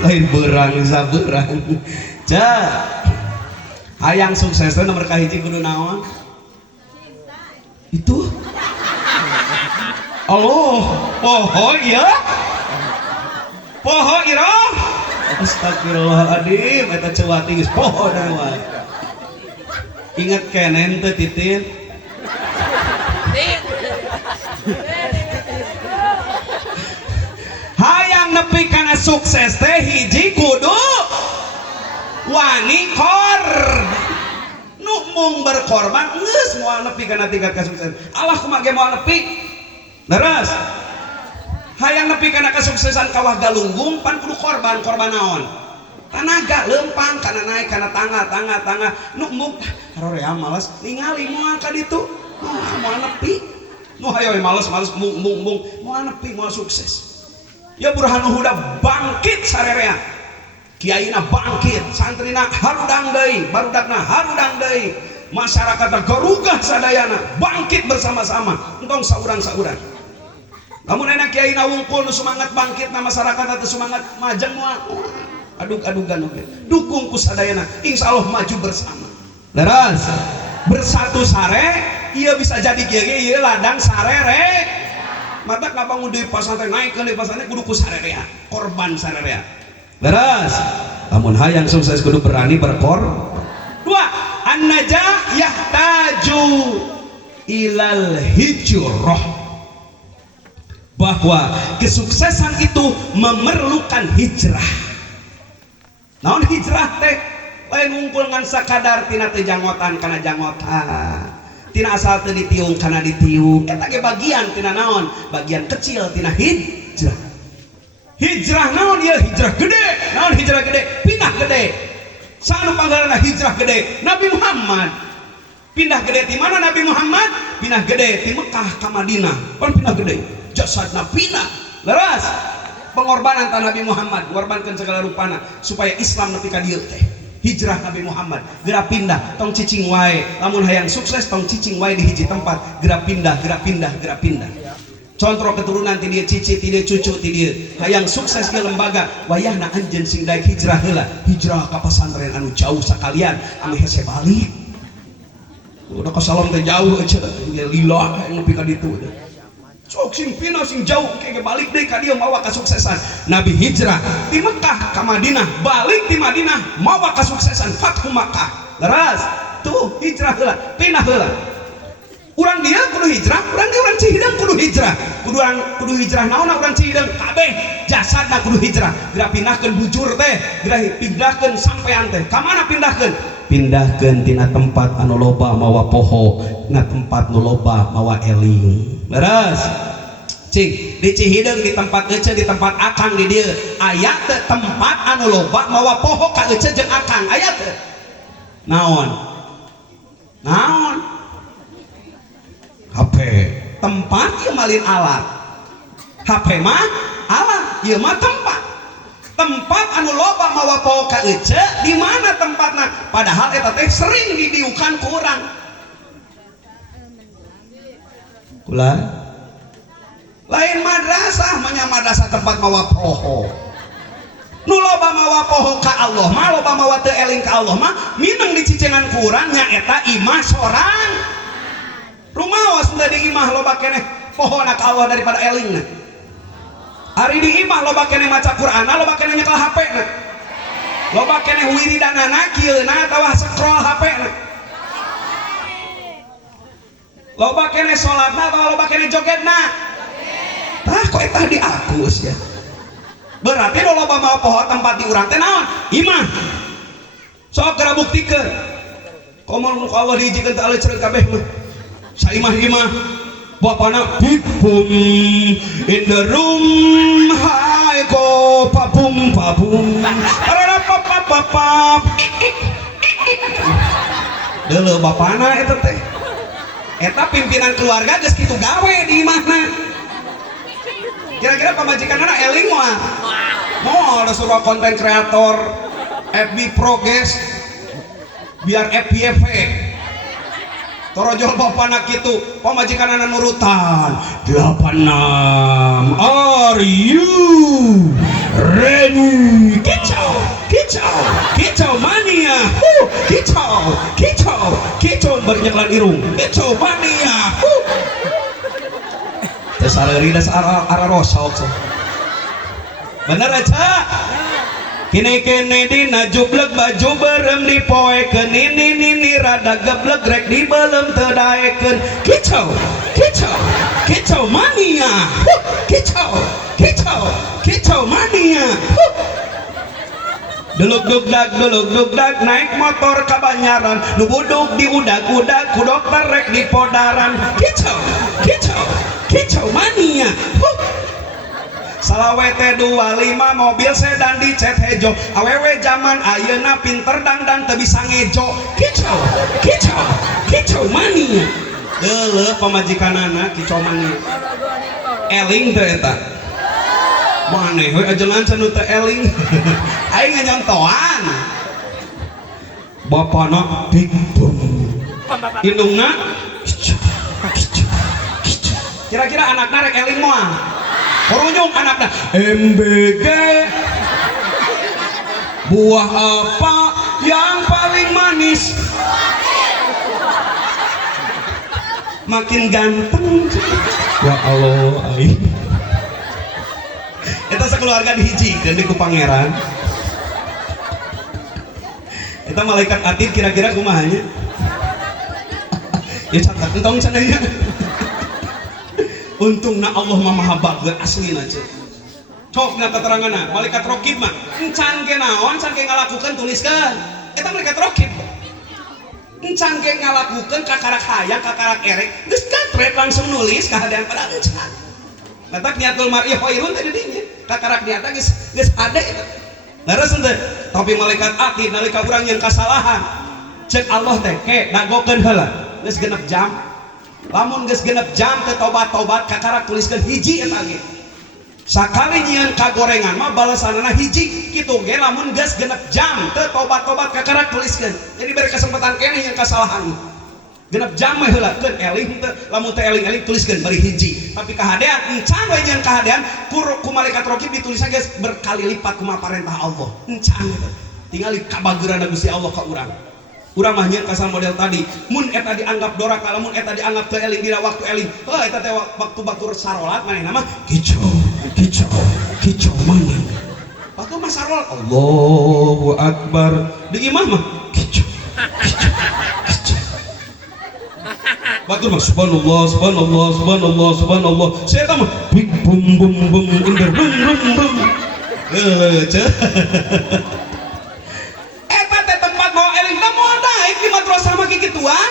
lain berang saberang cak hayang sukses teh nomor kahiji kudu naon itu Allah poho ya poho ira astagfirullahaladzim eta cewati geus poho da wae ingat kenen teh titin hayang nepi kana sukses teh hiji kudu wani nu mung berkorban geus moal nepi kana tingkat kasuksesan Allah kumaha ge moal nepi leres hayang nepi kana kasuksesan kawah galunggung pan kudu korban naon tanaga lempang kana naik kana tangga nu mung harorea males ningali moal ka ditu moal nepi nu hayo males mung moal nepi moal sukses ya Burhanuddin Huda bangkit sarerea kiaina bangkit santrina harudang deui barudakna harudang deui masyarakatna garugah sadayana bangkit bersama-sama entong saurang-saurang lamun enak kiaina wungkul nu semangat bangkitna masyarakatna teu semangat majeng moal adug-adugan oge dukung ku sadayana insyaallah maju bersama leres bersatu sare ieu bisa jadi kieu ge ieu ladang sarere mata kabangun di pasantren naik ke di pasantren kudu ku sarerea korban sarerea leres lamun hayang sukses kudu berani dua an-najah yahtaju ilal hijrah bahwa kesuksesan itu memerlukan hijrah naon hijrah teh lain ngumpul ngan sakadar tina teu jangotan kana jangotan tina asal teu ditiung kana ditiung eta ge bagian tina naon bagian kecil tina hijrah naon ieu hijrah gede naon hijrah gede pindah gede sanu panggalana hijrah gede Nabi Muhammad pindah gede di mana Nabi Muhammad pindah gede di Mekah ka Madinah pan pindah gede jasadna pindah leres pengorbanan ta Nabi Muhammad ngorbankeun segala rupana supaya Islam nepi ka dieu teh hijrah Nabi Muhammad gerak pindah tong cicing wae lamun hayang sukses tong cicing wae di hiji tempat gerak pindah contoh keturunan ti dieu cici ti dieu cucu ti dieu hayang sukses ke lembaga wayahna anjeun sing daek hijrah heula hijrah ka pesantren anu jauh sakalian anu hese balik udah ka salom teh jauh aja lillah nepi ka ditu sok sing pindah sing jauh kaya balik deh ka dieu mawa kasuksesan Nabi hijrah di Mekah ka Madinah balik di Madinah mawa kasuksesan Fathu Makkah leres tuh hijrah heula pindah heula urang dia kudu hijrah urang dia urang Cihideung kudu hijrah kudu hijrah naonna urang Cihideung kabeh jasadna kudu hijrah geura pindahkeun bujur teh geura pindahkeun sampean teh ka mana pindahkeun tina tempat anu loba mawa poho na tempat nu loba mawa eling leres cing di Cihideung di tempat ece di tempat akang di dieu aya teu tempat anu loba mawa poho ka ece jeung akang aya teu naon HP tempat ieu malin alat HP mah alat ieu mah tempat anu loba mawa poho ka ece di mana tempatna padahal eta teh sering didiukan ku urang kula lain madrasah madrasah tempat mawa poho nu loba mawa poho ka Allah mah loba mawa teu eling ka Allah mah mineng dicicengan ku urang nya eta imah sorang rumaos da di imah loba keneh pohona ka Allah daripada elingna ari di imah loba keneh maca Qur'ana loba keneh nyekel HP-na loba keneh wiridanana kieuna tawah scroll HP-na loba kene sholatna atau loba kene jogetna tah kok eta diakus ya berarti lo loba mau poho tempat di urang teh naon imah sok geura buktikeun komo ka Allah dijikeun teh aleuy cereuh kabeh mah saimah-imah bapana big boom in the room hai ko papum arana pap deuleu bapana eta teh eta pimpinan keluarga geus kitu gawe di imahna kira-kira pamajikanana eling moal ada suruh konten kreator FB Pro guys biar FBF torojol bapana kitu pamajikanana nurutan 86 are you ready, kicau, kicau, kicau mania, kicau, kicau, kicau banyak lan irung, kicau mania, tersalari das ara rosok, bener aja. Kini dina jublek baju berem dipoeken ini rada geblek rek di belum terdaeken kicau kicau kicau mania kicau kicau kicau mania duluk dugdag naik motor kabanyaran nu buduk di udak-udak ku dokter rek di podaran kicau kicau kicau mania salawete 25 mobil sedan dicet hejo awewe zaman ayeuna pinter dangdang teu bisa ngejo kicau kicau kicau mania deuleuh pamajikanana kicau mania eling teu eta maneh we ajengan cenah teu eling aing nyontoan bapana big boom indungna kira-kira anakna rek eling moal Orujung anaknya MBG buah apa yang paling manis makin ganteng ya Allah aing eta sakeluarga dihiji dan di ku pangeran eta malaikat atid kira-kira kumahanya ya catat entong cenanya untungna Allah maha bager asli aja cok na keteranganna malaikat rokib mah encan ge naon encan ge ngalakukeun tuliskeun eta malaikat rokib encan ge ngalakukeun kakarak hayang kakarak erek geus katret langsung nulis kahadean pada encan matak niatul mar'i khairun tadi dinya kakarak niata geus ade eta laras henteu tapi malaikat atid nalika urang yang kasalahan cek Allah teh ke dagokeun heula geus genep jam lamun geus genep jam ke tobat-tobat kakarak tuliskeun hiji eta ge sakali nyieun kagorengan mah balasanana hiji kitu ge lamun geus genep jam teu tobat-tobat kakarak tuliskeun jadi beri kesempatan keneh yang kasalahan genep jam mah heula keun eling teu lamun teu eling-eling tuliskeun bari hiji tapi kahadean encan we nyieun kahadean ku malaikat rokib ditulisna geus berkali lipat kumaha parentah Allah encan tinggal kabageurana Gusti Allah ka urang urang mah nyeun kasal model tadi mun eta dianggap dorak lamun eta dianggap teu eling dina waktu eling eta teh waktu batur sarolat manehna mah kicau kicau kicau mana waktu mah sarolat Allahu akbar di imah mah kicau kicau kicau batur mah subhanallah subhanallah subhanallah subhanallah saya eta mah big bum bum bum inder bum bum bum di madrasah mah kikituan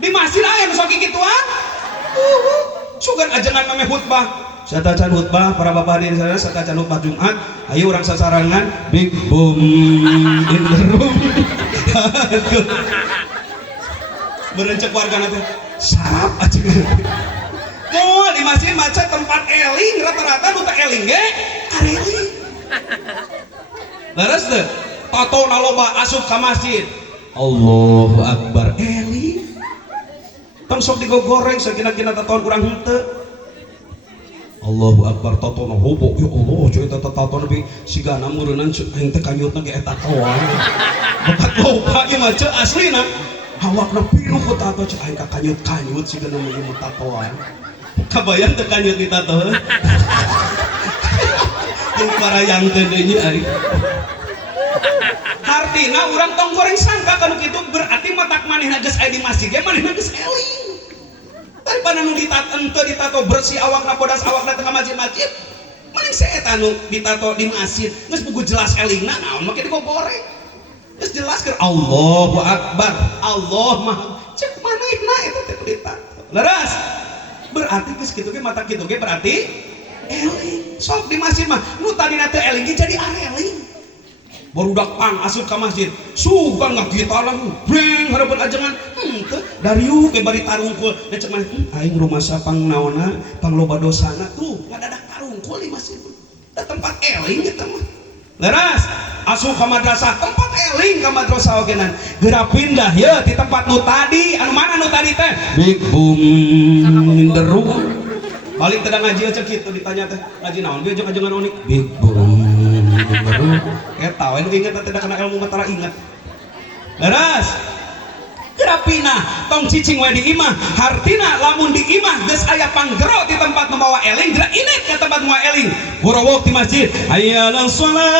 di masjid aya nu sok kikituan sugan ajengan mame khutbah satacan khutbah para bapak hadirin sana satacan khutbah Jumat ayo urang sasarangan big boom in the room berencek wargana teh sarap ajengan moal di masjid maca tempat eling rata-rata nu teh eling ge areling laras teh tato naloba asup ka masjid Allahu akbar eli tong sok digogoreng sakina-kina taton urang henteu Allahu akbar tatona hobok ya Allah coy eta taton bi sigana meureunnan aing teh kanyutna ge eta toan bekat loba ieu mah aslina awakna pinuh ku tato cek aing ka kanyut-kanyut sigana meureun tatoan kabayang teu kanyut di tato jeung parayang teh deui aing artina urang tong goreng sangka kalau gitu berarti matak manehna geus aya di masjid ge manehna geus eling daripada nu ditato bersih awakna bodas awakna tengah masjid-masjid mending saeta nu ditato di masjid geus puguh jelas elingna naon make digoreng geus jelas keur Allahu akbar Allah mah cek manehna eta teh ditato leres berarti geus kitu ge matak kitu ge berarti eling sok di masjid mah nu tadina teu eling ge jadi areling barudak pang asup ka masjid sugan ngagitalan breng hareupeun ajengan teu dari yuk ke bari tarungkul da cek maneh aing rumasa pang naonna pang loba dosana tuh ngadadak tarungkul di masjid da tempat eling eta mah leres asup ka madrasah tempat eling ka madrasah ogenan geura pindah ye di tempat nu tadi anu mana nu tadi teh big boom in the room paling teu ngaji aja kitu ditanya teh ngaji naon bieu jeung unik big eta we nu inget teh kena ilmu matara ingat leres gerapina tong cicing we di imah hartina lamun di imah geus aya panggero di tempat nu mawa eling geura inet ka tempat mawa eling borowok di masjid hayyalan shalah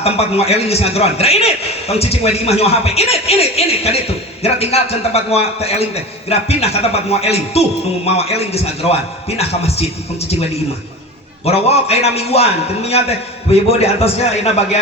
tempat mawa eling geus ngageroan geura inet tong cicing we di imah nyawa HP inet kan itu geura tinggalkeun tempat mawa teh eling teh geura pindah ka tempat mawa eling tuh nu mawa eling geus ngageroan pindah ka masjid tong cicing we di imah borowok ayeuna mingguan teu nya teh ibu di atasnya ayeuna bagian